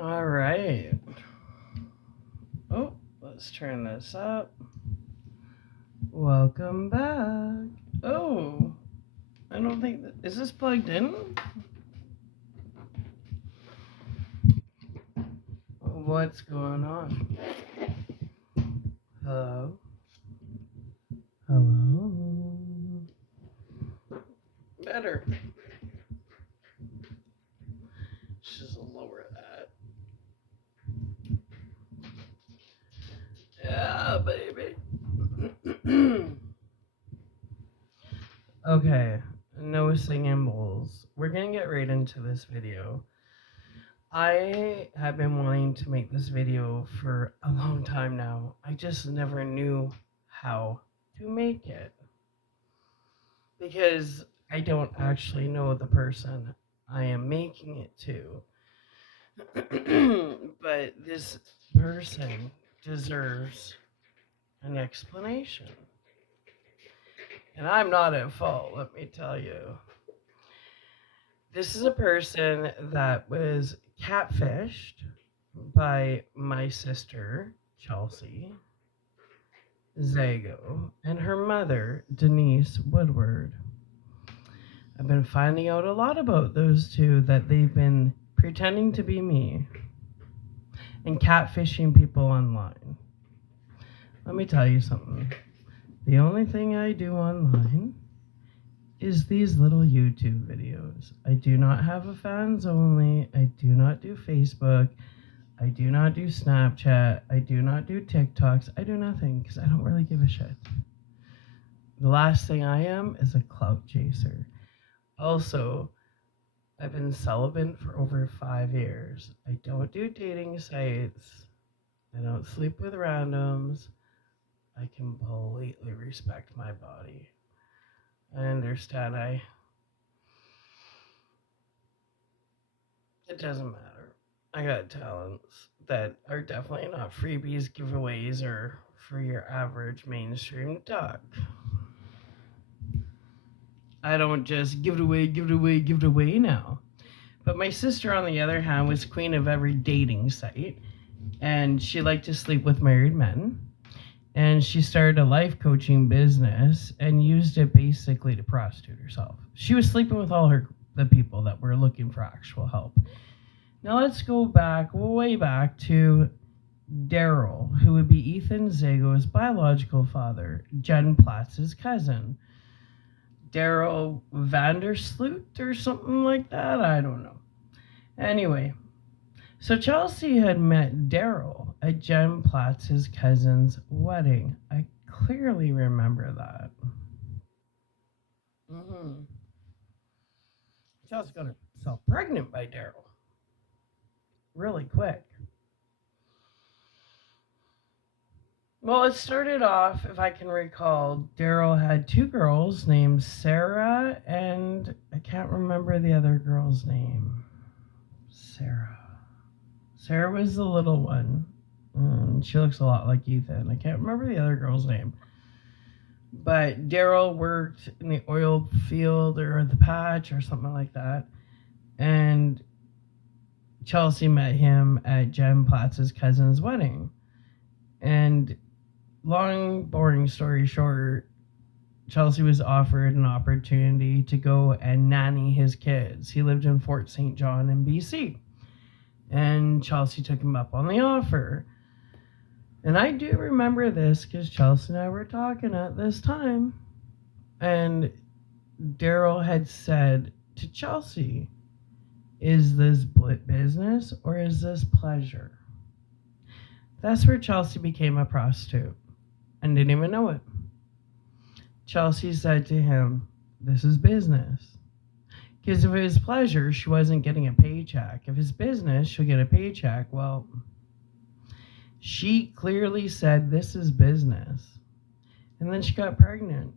All right. Oh, let's turn this up. Welcome back. Oh, I don't think is this plugged in? What's going on? Hello? Hello? Better. Just lower that. Yeah, baby. Okay, no singing bowls. We're gonna get right into this video. I have been wanting to make this video for a long time now. I just never knew how to make it because I don't actually know the person I am making it to. But this person deserves an explanation. And I'm not at fault, let me tell you. This is a person that was catfished by my sister, Chelsea Zago, and her mother, Denise Woodward. I've been finding out a lot about those two, that they've been pretending to be me and catfishing people online. Let me tell you something. The only thing I do online is these little YouTube videos. I do not have a fans only. I do not do Facebook. I do not do Snapchat. I do not do TikToks. I do nothing because I don't really give a shit. The last thing I am is a clout chaser. Also, I've been celibate for over 5 years. I don't do dating sites. I don't sleep with randoms. I completely respect my body. I understand it doesn't matter. I got talents that are definitely not freebies, giveaways, or for your average mainstream duck. I don't just give it away, give it away, give it away now. But my sister, on the other hand, was queen of every dating site, and she liked to sleep with married men. And she started a life coaching business and used it basically to prostitute herself. She was sleeping with all the people that were looking for actual help. Now let's go back, way back to Daryl, who would be Ethan Zago's biological father, Jen Platz's cousin. Daryl Vandersloot or something like that. I don't know. Anyway, so Chelsea had met Daryl at Jen Platz's cousin's wedding. I clearly remember that. Mm-hmm. Chelsea got herself pregnant by Daryl really quick. Well, it started off, if I can recall, Daryl had two girls named Sarah, and I can't remember the other girl's name. Sarah. Sarah was the little one. She looks a lot like Ethan. I can't remember the other girl's name. But Daryl worked in the oil field or the patch or something like that. And Chelsea met him at Jen Platz's cousin's wedding. And long, boring story short, Chelsea was offered an opportunity to go and nanny his kids. He lived in Fort St. John in BC. And Chelsea took him up on the offer. And I do remember this because Chelsea and I were talking at this time. And Daryl had said to Chelsea, is this business or is this pleasure? That's where Chelsea became a prostitute and didn't even know it. Chelsea said to him, this is business. Because if it was pleasure, she wasn't getting a paycheck. If it's business, she'll get a paycheck. Well, she clearly said, this is business. And then she got pregnant.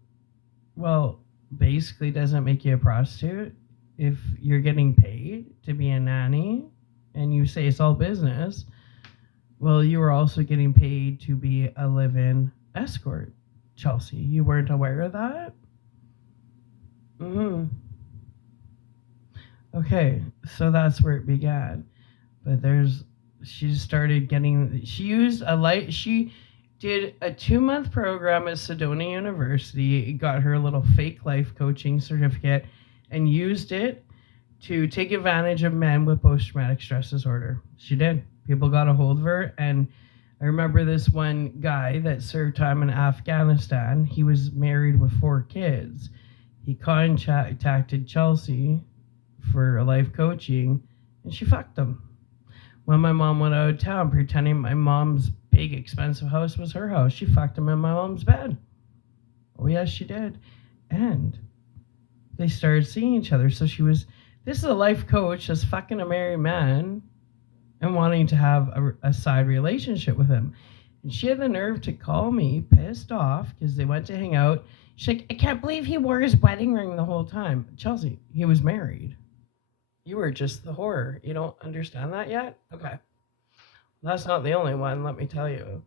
Well, basically, doesn't make you a prostitute if you're getting paid to be a nanny and you say it's all business. Well, you were also getting paid to be a live-in escort, Chelsea. You weren't aware of that? Mm-hmm. Okay, so that's where it began. But there's she started getting, she did a 2-month program at Sedona University, got her a little fake life coaching certificate, and used it to take advantage of men with post-traumatic stress disorder. She did. People got a hold of her, and I remember this one guy that served time in Afghanistan. He was married with 4 kids. He contacted Chelsea for a life coaching, and she fucked him. When my mom went out of town, pretending my mom's big expensive house was her house, she fucked him in my mom's bed. Oh yes, she did. And they started seeing each other. So this is a life coach that's fucking a married man and wanting to have a side relationship with him. And she had the nerve to call me pissed off because they went to hang out. She's like, I can't believe he wore his wedding ring the whole time. Chelsea, he was married. You were just the horror. You don't understand that yet? Okay. That's not the only one, let me tell you.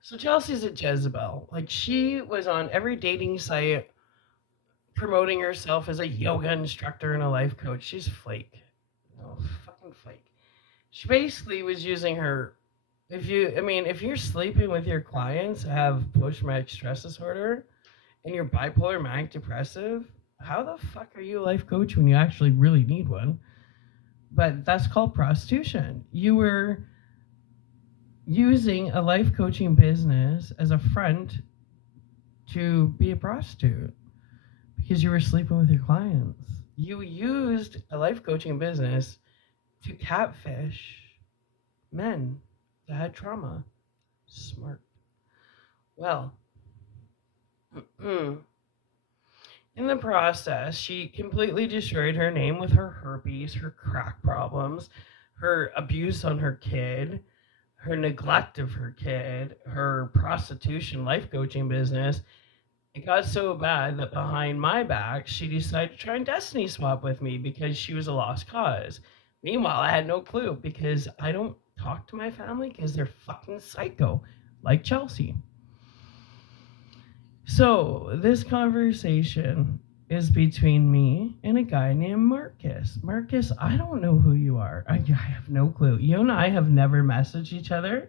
So Chelsea's a Jezebel. Like, she was on every dating site promoting herself as a yoga instructor and a life coach. She's flake. No, fucking flake. She basically was using her, if you're sleeping with your clients that have post-traumatic stress disorder and you're bipolar, manic depressive, how the fuck are you a life coach when you actually really need one? But that's called prostitution. You were using a life coaching business as a front to be a prostitute because you were sleeping with your clients. You used a life coaching business to catfish men that had trauma. Smart. Well, in the process, she completely destroyed her name with her herpes, her crack problems, her abuse on her kid, her neglect of her kid, her prostitution life coaching business. It got so bad that behind my back, she decided to try and destiny swap with me because she was a lost cause. Meanwhile, I had no clue because I don't talk to my family because they're fucking psycho, like Chelsea. So this conversation is between me and a guy named Marcus. Marcus, I don't know who you are. I have no clue. You and I have never messaged each other,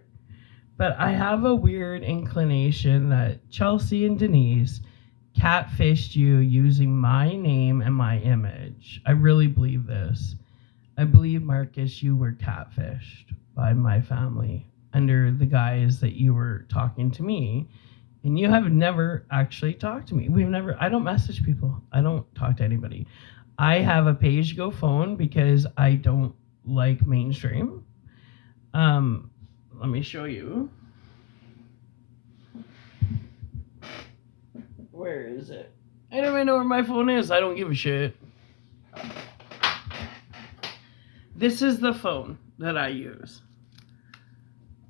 but I have a weird inclination that Chelsea and Denise catfished you using my name and my image. I really believe this. I believe, Marcus, you were catfished by my family under the guise that you were talking to me. And you have never actually talked to me. I don't message people. I don't talk to anybody. I have a pay-as-you-go phone because I don't like mainstream. Let me show you. Where is it? I don't even know where my phone is. I don't give a shit. This is the phone that I use.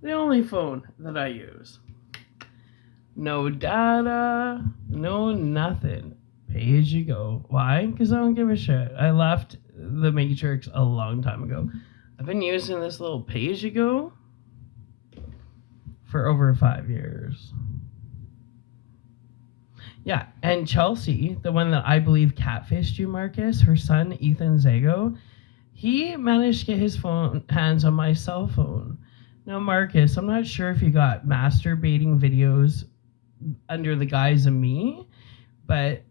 The only phone that I use. No data, no nothing. Pay as you go. Why? Because I don't give a shit. I left the Matrix a long time ago. I've been using this little pay as you go for over 5 years. Yeah, and Chelsea, the one that I believe catfished you, Marcus, her son, Ethan Zago, he managed to get his hands on my cell phone. Now, Marcus, I'm not sure if you got masturbating videos under the guise of me, but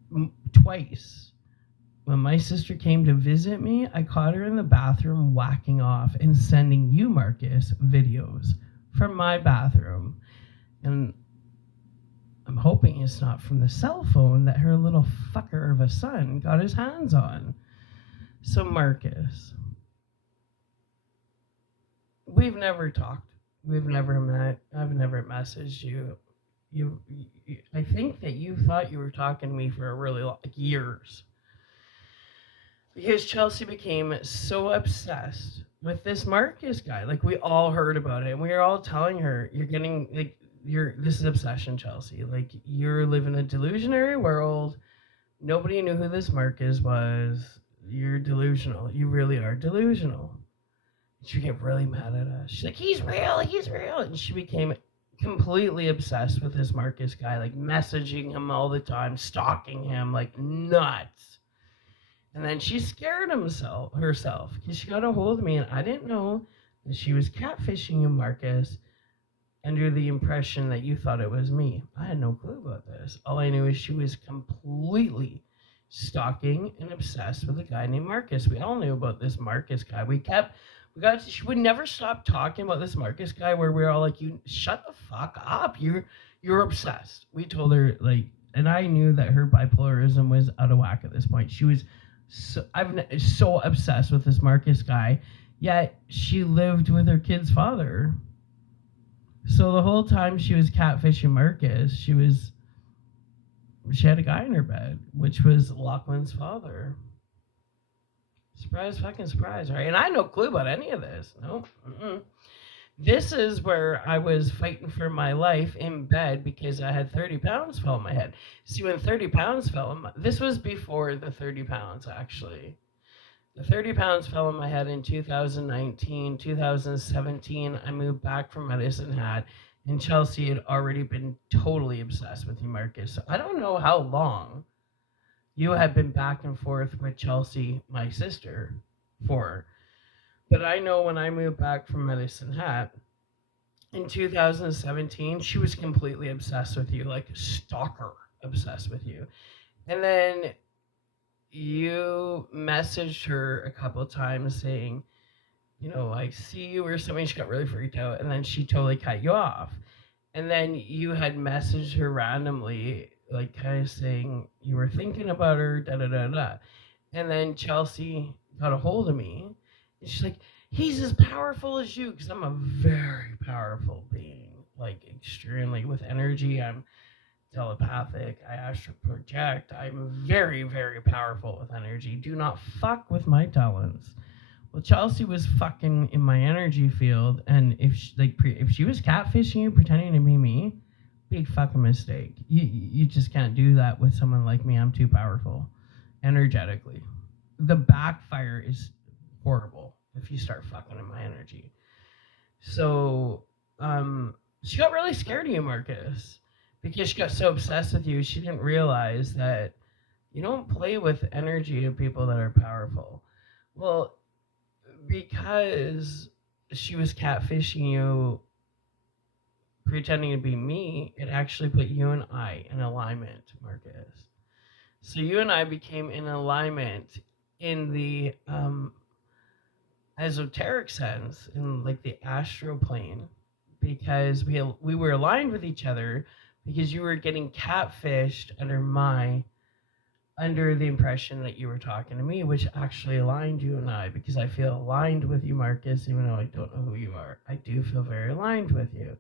twice. When my sister came to visit me, I caught her in the bathroom whacking off and sending you, Marcus, videos from my bathroom. And I'm hoping it's not from the cell phone that her little fucker of a son got his hands on. So, Marcus, we've never talked. We've never met. I've never messaged you. I think that you thought you were talking to me for a really long, years. Because Chelsea became so obsessed with this Marcus guy. Like, we all heard about it, and we were all telling her, this is obsession, Chelsea. Like, you're living a delusionary world. Nobody knew who this Marcus was. You're delusional. You really are delusional. She get really mad at us. She's like, he's real. And she became completely obsessed with this Marcus guy, like messaging him all the time, stalking him like nuts. And then she scared herself because she got a hold of me, and I didn't know She was catfishing you, Marcus, under the impression that you thought it was me. I had no clue about this. All I knew is she was completely stalking and obsessed with a guy named Marcus. We all knew about this Marcus guy. She would never stop talking about this Marcus guy where we were all like, you shut the fuck up. You're obsessed. We told her, like, and I knew that her bipolarism was out of whack at this point. She was so obsessed with this Marcus guy, yet she lived with her kid's father. So the whole time she was catfishing Marcus, she had a guy in her bed, which was Lachlan's father. Surprise, fucking surprise, right? And I had no clue about any of this. Nope. This is where I was fighting for my life in bed because I had 30 pounds fell on my head. See, when 30 pounds fell on this was before the 30 pounds, actually. The 30 pounds fell on my head in 2019. 2017, I moved back from Medicine Hat, and Chelsea had already been totally obsessed with you, Marcus. So I don't know how long you had been back and forth with Chelsea, my sister, for. But I know when I moved back from Medicine Hat in 2017, she was completely obsessed with you, like stalker obsessed with you. And then you messaged her a couple of times saying, I see you or something. She got really freaked out, and then she totally cut you off. And then you had messaged her randomly, like kind of saying you were thinking about her, da-da-da-da. And then Chelsea got a hold of me, and she's like, he's as powerful as you, because I'm a very powerful being, like extremely with energy. I'm telepathic. I astral project. I'm very, very powerful with energy. Do not fuck with my talents. Well, Chelsea was fucking in my energy field, and if she was catfishing you, pretending to be me, big fucking mistake. You just can't do that with someone like me. I'm too powerful, energetically. The backfire is horrible if you start fucking in my energy. So, she got really scared of you, Marcus, because she got so obsessed with you. She didn't realize that you don't play with energy of people that are powerful. Well, because she was catfishing you, pretending to be me, it actually put you and I in alignment, Marcus. So you and I became in alignment in the esoteric sense, in like the astral plane, because we were aligned with each other, because you were getting catfished under the impression that you were talking to me, which actually aligned you and I, because I feel aligned with you, Marcus, even though I don't know who you are. I do feel very aligned with you.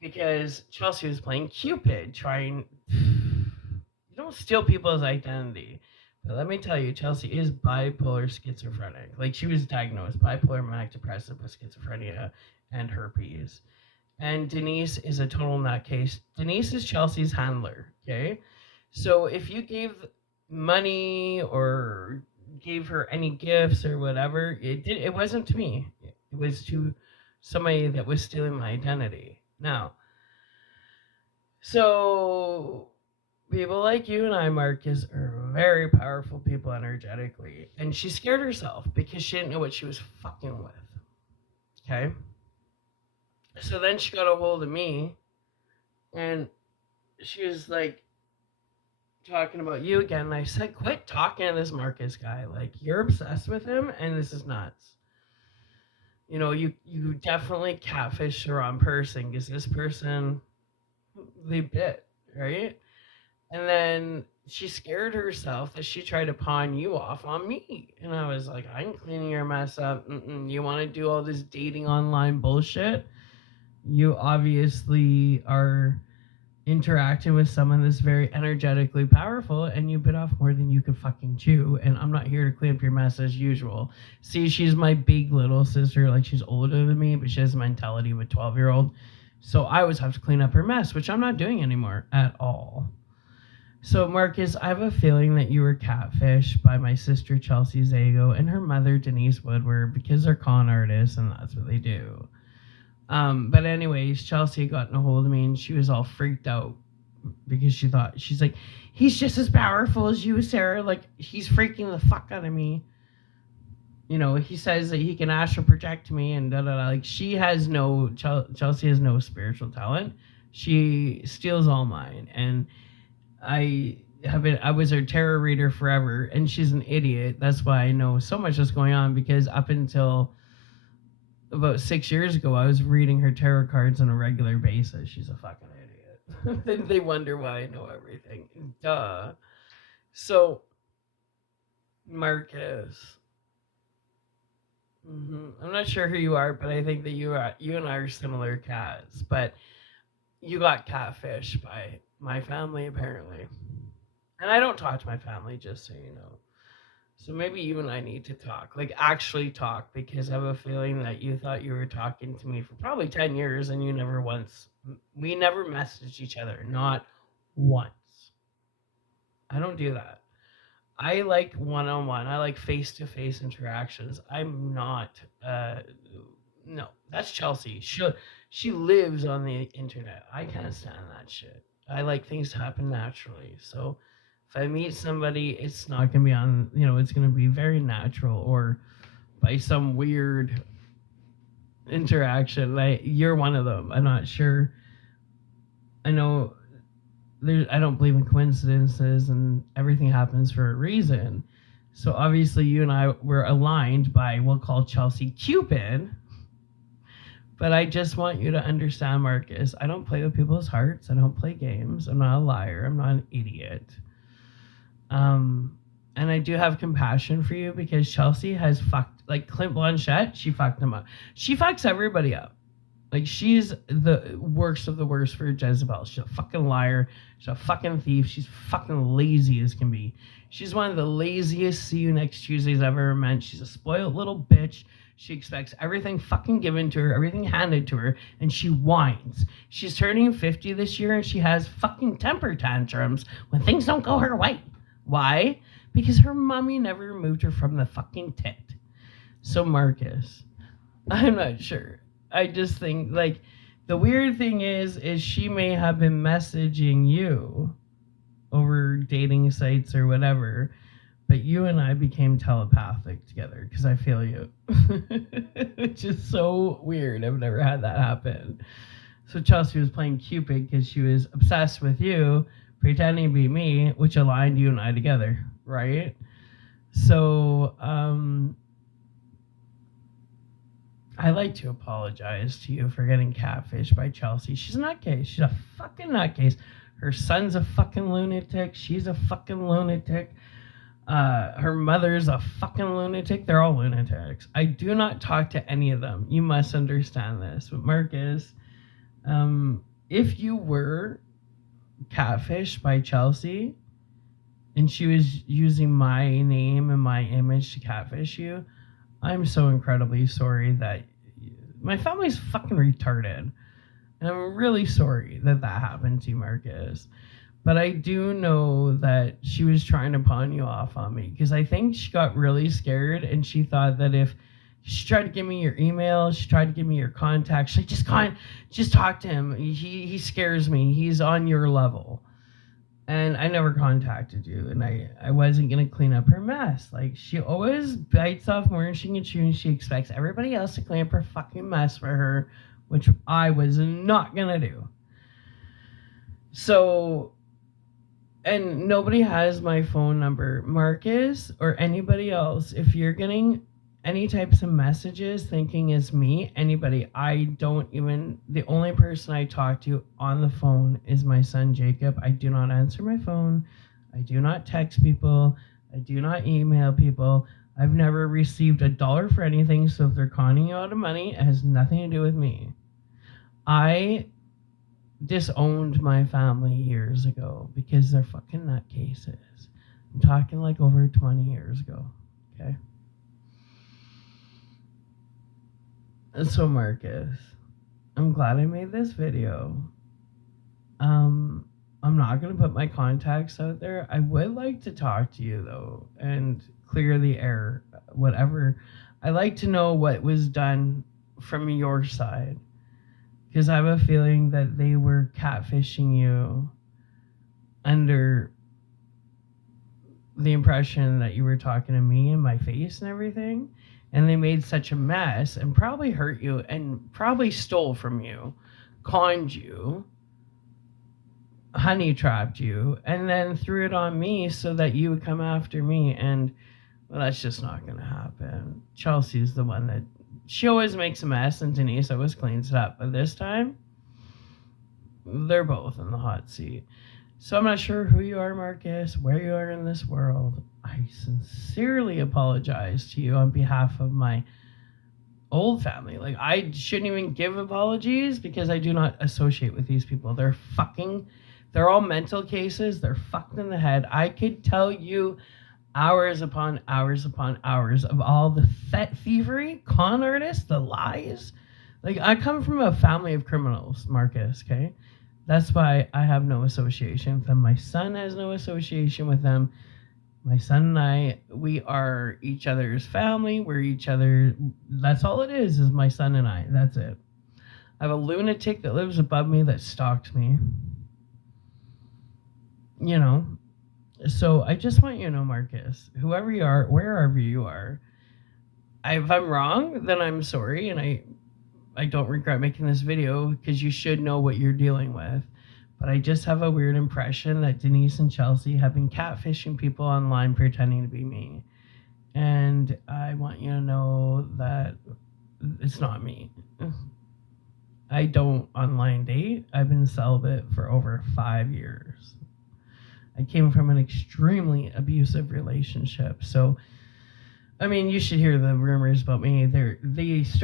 Because Chelsea was playing Cupid, trying... You don't steal people's identity. But let me tell you, Chelsea is bipolar schizophrenic. Like, she was diagnosed bipolar manic depressive with schizophrenia and herpes. And Denise is a total nutcase. Denise is Chelsea's handler, okay? So if you gave money or gave her any gifts or whatever, it wasn't to me. It was to somebody that was stealing my identity. Now, so people like you and I, Marcus, are very powerful people energetically. And she scared herself because she didn't know what she was fucking with. Okay? So then she got a hold of me, and she was like, talking about you again, and I said, quit talking to this Marcus guy. Like, you're obsessed with him, and this is nuts. You definitely catfish the wrong person, because this person, they bit, right? And then she scared herself that she tried to pawn you off on me. And I was like, I'm cleaning your mess up. You want to do all this dating online bullshit? You obviously are interacting with someone that's very energetically powerful, and you bit off more than you could fucking chew, and I'm not here to clean up your mess as usual. See, she's my big little sister, like, she's older than me, but she has the mentality of a 12-year-old, so I always have to clean up her mess, which I'm not doing anymore at all. So, Marcus, I have a feeling that you were catfished by my sister Chelsea Zago and her mother Denise Woodward, because they're con artists and that's what they do. But anyways, Chelsea had gotten a hold of me, and she was all freaked out because she's like, he's just as powerful as you, Sarah. Like, he's freaking the fuck out of me. he says that he can astral project me and da da da. Like Chelsea has no spiritual talent. She steals all mine, and I was her tarot reader forever, and she's an idiot. That's why I know so much is going on, because up until about 6 years ago, I was reading her tarot cards on a regular basis. She's a fucking idiot. Then they wonder why I know everything. Duh. So, Marcus, I'm not sure who you are, but I think that you and I are similar cats. But you got catfished by my family apparently, and I don't talk to my family, just so you know. So maybe you and I need to talk, like actually talk, because I have a feeling that you thought you were talking to me for probably 10 years, and we never messaged each other, not once. I don't do that. I like one on one. I like face to face interactions. I'm not. No, that's Chelsea. She lives on the internet. I can't stand that shit. I like things to happen naturally. So if I meet somebody, it's not gonna be on. It's gonna be very natural, or by some weird interaction. Like you're one of them. I'm not sure. I know I don't believe in coincidences, and everything happens for a reason. So obviously you and I were aligned by, we'll call Chelsea Cupid. But I just want you to understand, Marcus, I don't play with people's hearts. I don't play games. I'm not a liar. I'm not an idiot. And I do have compassion for you, because Chelsea has fucked, like Clint Blanchett, she fucked him up. She fucks everybody up. Like, she's the worst of the worst for Jezebel. She's a fucking liar. She's a fucking thief. She's fucking lazy as can be. She's one of the laziest see you next Tuesdays I've ever met. She's a spoiled little bitch. She expects everything fucking given to her, everything handed to her, and she whines. She's turning 50 this year, and she has fucking temper tantrums when things don't go her way. Why? Because her mommy never removed her from the fucking tit. So, Marcus, I'm not sure. I just think, like, the weird thing is she may have been messaging you over dating sites or whatever, but you and I became telepathic together because I feel you. Which is so weird. I've never had that happen. So Chelsea was playing Cupid because she was obsessed with you, pretending to be me, which aligned you and I together, right? So, I like to apologize to you for getting catfished by Chelsea. She's a nutcase. She's a fucking nutcase. Her son's a fucking lunatic. She's a fucking lunatic. Her mother's a fucking lunatic. They're all lunatics. I do not talk to any of them. You must understand this. But Marcus, if you were catfished by Chelsea and she was using my name and my image to catfish you, I'm so incredibly sorry that my family's fucking retarded. And I'm really sorry that happened to you, Marcus. But I do know that she was trying to pawn you off on me, because I think she got really scared, and she thought that if she tried to give me your email, she tried to give me your contact, she's like, just talk to him. He scares me. He's on your level. And I never contacted you, and I wasn't going to clean up her mess. Like, she always bites off more than she can chew, and she expects everybody else to clean up her fucking mess for her, which I was not going to do. So, and nobody has my phone number. Marcus or anybody else, if you're getting any types of messages thinking it's me, anybody, the only person I talk to on the phone is my son Jacob. I do not answer my phone. I do not text people. I do not email people. I've never received $1 for anything, so if they're conning you out of money, it has nothing to do with me. I disowned my family years ago because they're fucking nutcases. I'm talking like over 20 years ago, okay? So Marcus, I'm glad I made this video. I'm not going to put my contacts out there. I would like to talk to you though and clear the air, whatever. I like to know what was done from your side, because I have a feeling that they were catfishing you under the impression that you were talking to me in my face and everything. and they made such a mess and probably hurt you and probably stole from you, conned you, honey trapped you, and then threw it on me so that you would come after me. And well, that's just not going to happen. Chelsea's the one that she always makes a mess, and Denise always cleans it up. But this time, they're both in the hot seat. So I'm not sure who you are, Marcus, where you are in this world. I sincerely apologize to you on behalf of my old family. Like, I shouldn't even give apologies because I do not associate with these people. They're all mental cases. They're fucked in the head. I could tell you hours upon hours upon hours of all the thievery, con artists, the lies. Like, I come from a family of criminals, Marcus, okay? That's why I have no association with them. My son has no association with them. My son and I, we are each other's family. We're each other. That's all it is my son and I. That's it. I have a lunatic that lives above me that stalks me. You know, so I just want you to know, Marcus, whoever you are, wherever you are, if I'm wrong, then I'm sorry, and I don't regret making this video because you should know what you're dealing with. But I just have a weird impression that Denise and Chelsea have been catfishing people online pretending to be me. And I want you to know that it's not me. I don't online date. I've been celibate for over 5 years. I came from an extremely abusive relationship. So, I mean, you should hear the rumors about me. Denise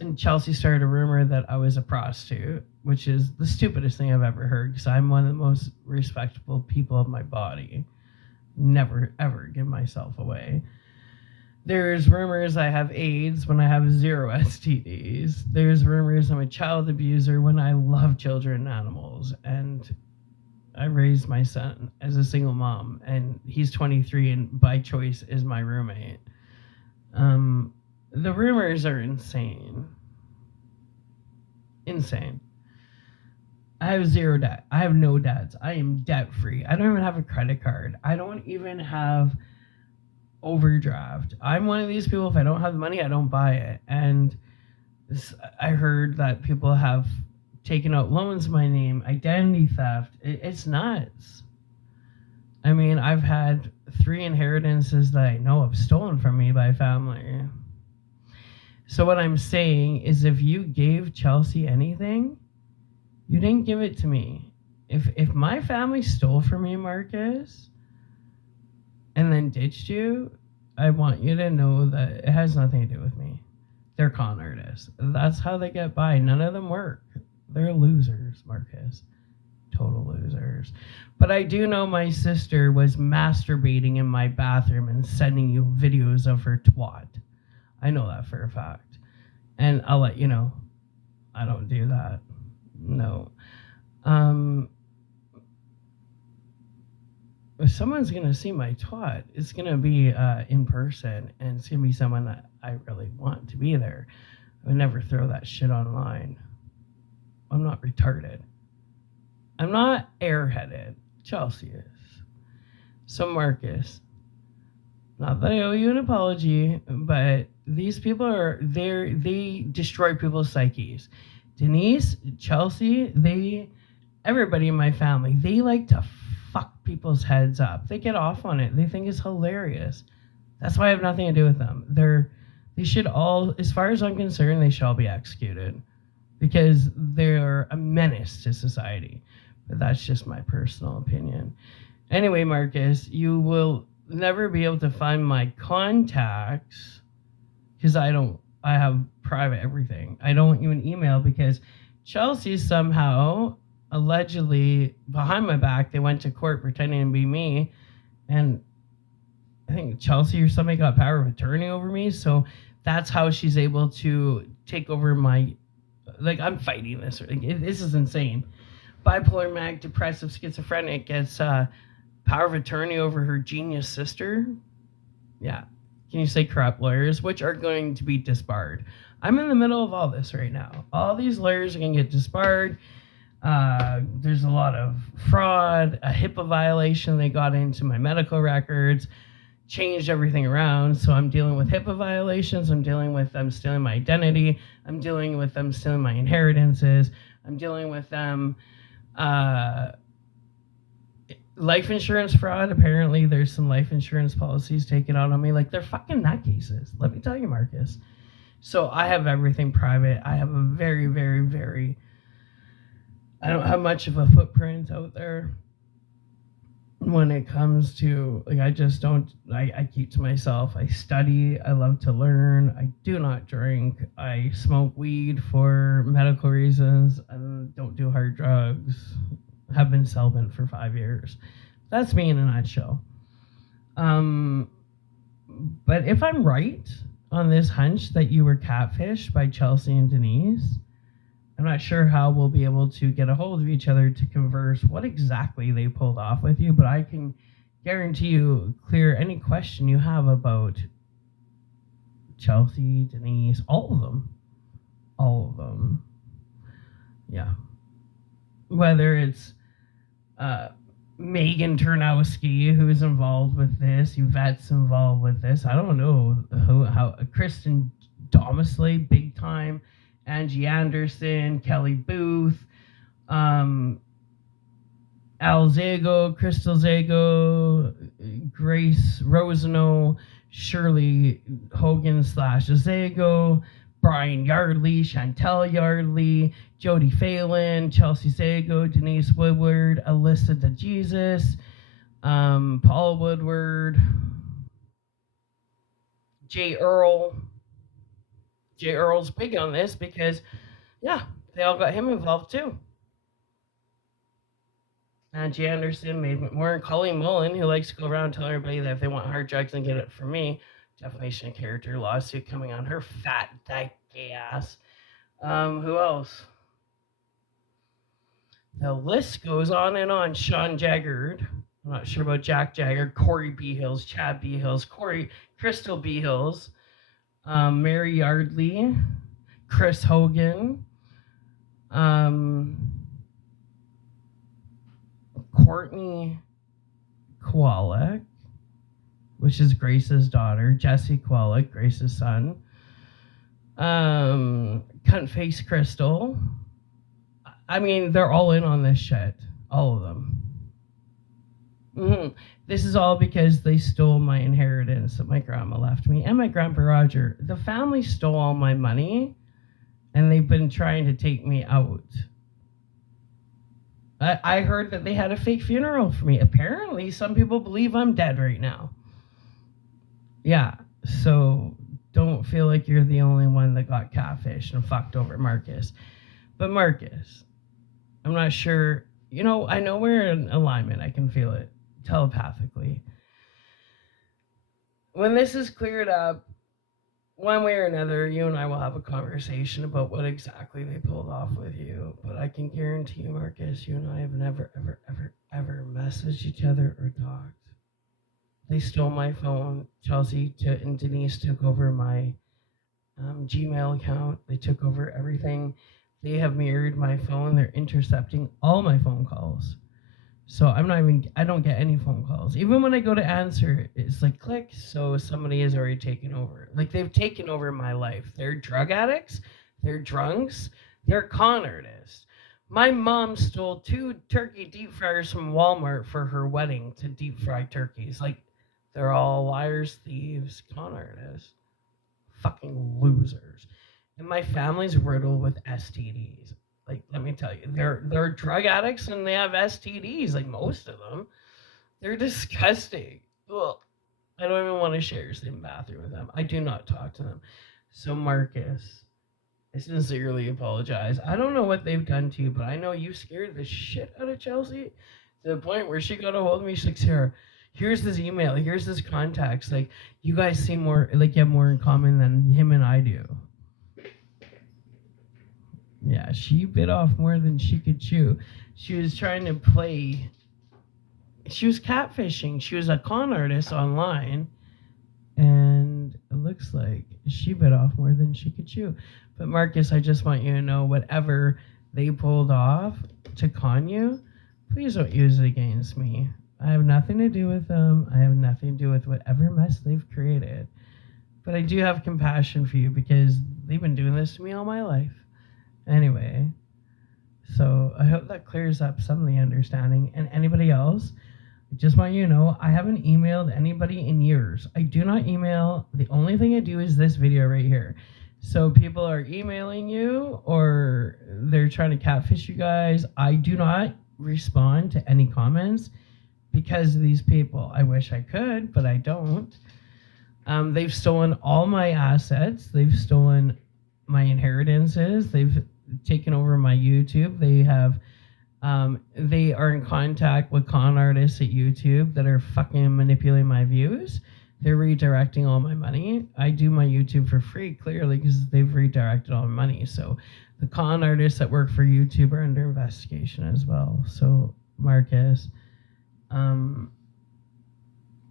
and Chelsea started a rumor that I was a prostitute, which is the stupidest thing I've ever heard because I'm one of the most respectable people of my body. Never, ever give myself away. There's rumors I have AIDS when I have 0 STDs. There's rumors I'm a child abuser when I love children and animals. And I raised my son as a single mom, and he's 23 and by choice is my roommate. The rumors are insane. Insane. I have 0 debt. I have no debts. I am debt free. I don't even have a credit card. I don't even have overdraft. I'm one of these people, if I don't have the money, I don't buy it. And I heard that people have taken out loans in my name, identity theft. It's nuts. I mean, I've had 3 inheritances that I know have stolen from me by family. So what I'm saying is if you gave Chelsea anything, you didn't give it to me. If my family stole from me, Marcus, and then ditched you, I want you to know that it has nothing to do with me. They're con artists. That's how they get by. None of them work. They're losers, Marcus. Total losers. But I do know my sister was masturbating in my bathroom and sending you videos of her twat. I know that for a fact. And I'll let you know. I don't do that. No. If someone's going to see my twat, it's going to be in person, and it's going to be someone that I really want to be there. I would never throw that shit online. I'm not retarded. I'm not airheaded. Chelsea is. So Marcus, not that I owe you an apology, but these people they destroy people's psyches. Denise, Chelsea, everybody in my family, they like to fuck people's heads up. They get off on it. They think it's hilarious. That's why I have nothing to do with them. They should all, as far as I'm concerned, they shall be executed because they're a menace to society. But that's just my personal opinion. Anyway, Marcus, you will never be able to find my contacts because I have private everything. I don't even email because Chelsea somehow, allegedly, behind my back, they went to court pretending to be me. And I think Chelsea or somebody got power of attorney over me. So that's how she's able to take over like, I'm fighting this. This is insane. Bipolar, manic, depressive, schizophrenic gets power of attorney over her genius sister. Yeah. Can you say corrupt lawyers, which are going to be disbarred? I'm in the middle of all this right now. All these lawyers are going to get disbarred. There's a lot of fraud, a HIPAA violation. They got into my medical records. changed everything around. So I'm dealing with HIPAA violations. I'm dealing with them stealing my identity. I'm dealing with them stealing my inheritances. I'm dealing with them life insurance fraud. Apparently, there's some life insurance policies taken out on me. Like, they're fucking nutcases. Let me tell you, Marcus. So I have everything private. I have a very, very, very. I don't have much of a footprint out there when it comes to, like, I just don't, I keep to myself. I study. I love to learn. I do not drink. I smoke weed for medical reasons. I don't do hard drugs. Have been celibate for 5 years. That's me in a nutshell. But if I'm right on this hunch that you were catfished by Chelsea and Denise, I'm not sure how we'll be able to get a hold of each other to converse what exactly they pulled off with you, but I can guarantee you clear any question you have about Chelsea, Denise, all of them. All of them. Yeah. Whether it's Megan Turnowski, who's involved with this, Yvette's involved with this. I don't know how Kristen Domisley, big time. Angie Anderson, Kelly Booth, Al Zago, Crystal Zago, Grace Rosano, Shirley Hogan / Zago, Brian Yardley, Chantel Yardley, Jody Phelan, Chelsea Zago, Denise Woodward, Alyssa DeJesus, Paula Woodward, Jay Earl. Jay Earl's big on this because, yeah, they all got him involved too. Angie Anderson, Maeve McMorrin, Colleen Mullen, who likes to go around and tell everybody that if they want hard drugs and get it from me, defamation of character lawsuit coming on her fat, dyke ass. Who else? The list goes on and on. Sean Jaggard. I'm not sure about Jack Jagger. Corey B. Hills, Chad B. Hills, Crystal B. Hills, Mary Yardley, Chris Hogan, Courtney Kowalik, which is Grace's daughter, Jesse Kowalik, Grace's son, Cuntface Crystal. I mean, they're all in on this shit. All of them. This is all because they stole my inheritance that my grandma left me and my grandpa Roger. The family stole all my money, and they've been trying to take me out. I heard that they had a fake funeral for me. Apparently, some people believe I'm dead right now. Yeah, so don't feel like you're the only one that got catfished and fucked over, Marcus. But Marcus, I'm not sure. You know, I know we're in alignment. I can feel it telepathically. When this is cleared up, one way or another, you and I will have a conversation about what exactly they pulled off with you. But I can guarantee you, Marcus, you and I have never, ever, ever, ever messaged each other or talked. They stole my phone. Chelsea and Denise took over my Gmail account. They took over everything. They have mirrored my phone. They're intercepting all my phone calls. So I don't get any phone calls. Even when I go to answer, it's like click, so somebody has already taken over. Like, they've taken over my life. They're drug addicts, they're drunks, they're con artists. My mom stole 2 turkey deep fryers from Walmart for her wedding to deep fry turkeys. Like, they're all liars, thieves, con artists. Fucking losers. And my family's riddled with STDs. Like, let me tell you, they're drug addicts and they have STDs, like most of them. They're disgusting. Ugh. I don't even want to share the same bathroom with them. I do not talk to them. So, Marcus, I sincerely apologize. I don't know what they've done to you, but I know you scared the shit out of Chelsea to the point where she got a hold of me. She's like, Sarah, here's his email, here's his contacts. Like, you guys seem more, like, you have more in common than him and I do. Yeah, she bit off more than she could chew. She was trying to play. She was catfishing. She was a con artist online. And it looks like she bit off more than she could chew. But Marcus, I just want you to know, whatever they pulled off to con you, please don't use it against me. I have nothing to do with them. I have nothing to do with whatever mess they've created. But I do have compassion for you because they've been doing this to me all my life. Anyway, so I hope that clears up some of the understanding. And anybody else, I just want you to know I haven't emailed anybody in years. I do not email. The only thing I do is this video right here. So people are emailing you or they're trying to catfish you guys. I do not respond to any comments because of these people. I wish I could, but I don't. They've stolen all my assets. They've stolen my inheritances. They've taken over my YouTube. They are in contact with con artists at YouTube that are fucking manipulating my views. They're redirecting all my money. I do my YouTube for free, clearly, because they've redirected all my money. So the con artists that work for YouTube are under investigation as well. So Marcus,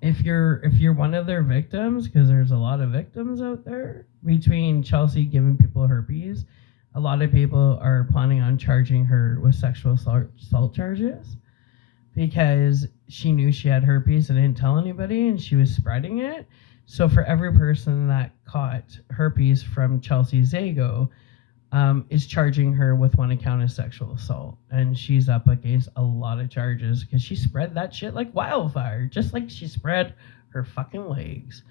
if you're one of their victims, because there's a lot of victims out there, between Chelsea giving people herpes, a lot of people are planning on charging her with sexual assault charges because she knew she had herpes and didn't tell anybody and she was spreading it. So for every person that caught herpes from Chelsea Zago, is charging her with one account of sexual assault. And she's up against a lot of charges because she spread that shit like wildfire, just like she spread her fucking legs.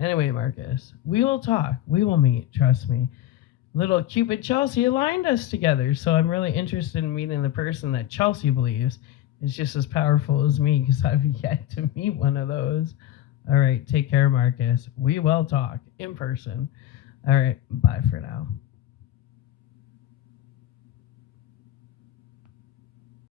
Anyway, Marcus, we will talk. We will meet. Trust me. Little Cupid Chelsea aligned us together. So I'm really interested in meeting the person that Chelsea believes is just as powerful as me because I've yet to meet one of those. All right. Take care, Marcus. We will talk in person. All right. Bye for now.